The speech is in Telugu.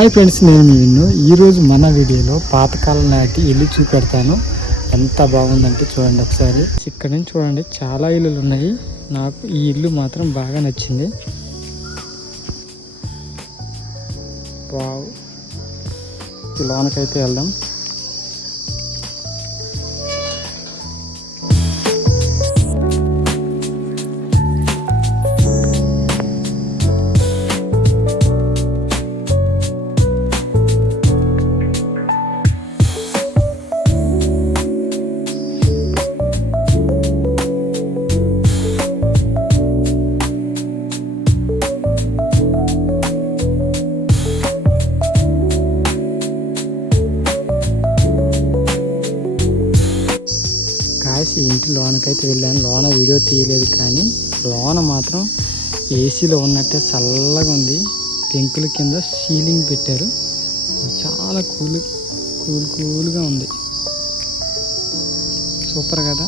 హాయ్ ఫ్రెండ్స్, నేను విన్ను. ఈరోజు మన వీడియోలో పాతకాలం నాటి ఇల్లు చూపెడతాను. ఎంత బాగుందంటే చూడండి ఒకసారి. ఇక్కడ నుంచి చూడండి, చాలా ఇల్లులు ఉన్నాయి. నాకు ఈ ఇల్లు మాత్రం బాగా నచ్చింది. వావ్, లోనకైతే వెళ్దాం. ఈ ఇంటి లోనకైతే వెళ్ళాను. లోన వీడియో తీయలేదు, కానీ లోన మాత్రం ఏసీలో ఉన్నట్టే చల్లగా ఉంది. పెంకుల కింద సీలింగ్ పెట్టారు. చాలా కూల్గా ఉంది. సూపర్ కదా.